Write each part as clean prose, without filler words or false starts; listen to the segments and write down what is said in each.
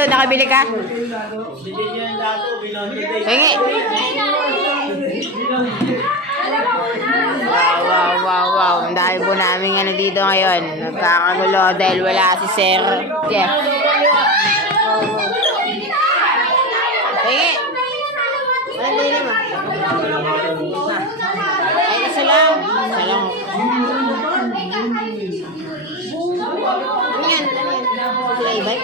dito, nakabili ka? Hingi. Wow. Ang dahil po namin ano dito ngayon. Nagkakagulo dahil wala si Sir Jeff. Hingi. Anong dili mo? Ay, isa lang. Isa lang. Ano yan? Sila ibay?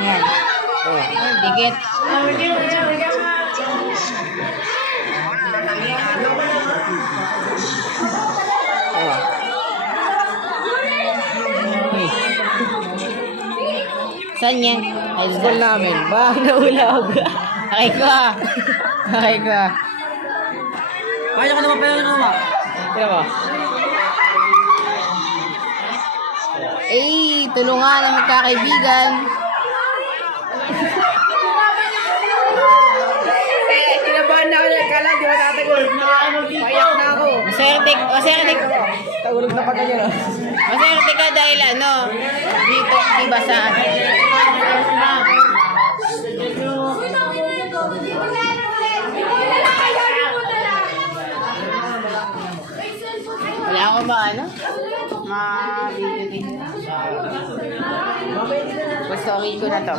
Ayan. Dikit. Saan yan? High school namin. Ba, naulog. Okay ko. Kaya ka naman pa yung naman. Kaya mo? Tulungan ang magkakaibigan. Kinabahan na ako niya. Kala, di ba tatagol? Payak na ako. Maserte. Tagulog na pa ganyan. Maserte ka dahil ano, dito, diba sa wala ko ba ano? Ma-video. Gusto ko na to.